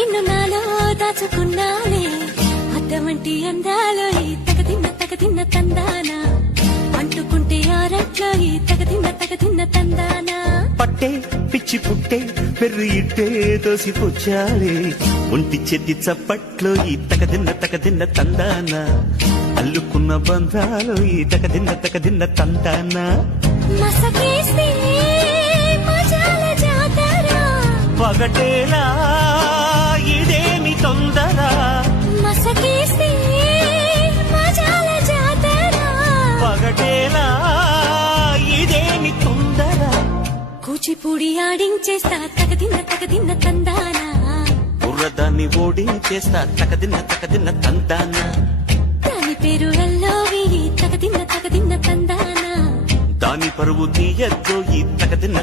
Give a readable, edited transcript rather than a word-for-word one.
నిన్ను నాలో దాచుకున్నానే అద్దమంటి అందాలో ఈ తగదిన్న తందానా అంటుకుంటే ఆరట్లో ఈ తగదిన్న తందానా పట్టే పిచ్చి పుట్టే పెర్రి ఇట్టే దోసి పుచ్చాలే ఒంటి చెట్టి చప్పట్లో ఈ తగదిన్న తందానా అల్లుకున్న బంధాలు ఈ తగదిన్న తందానా మసకేస్తే మజాల జాతర పగటేలా ఇదేమి తొందర మసకేస్తే మజాల జాతర పగటేలా ఇదేమి తొందర కూచిపూడి ఆడించేస్తా తగదిన్న తందానా బుర్రదాన్ని ఓడించేస్తా తగదిన్న తందానా దాని పేరు ఎల్లోవి తగదిన్న తందానా దాని పరువు తీయద్దు ఈ తగదిన్న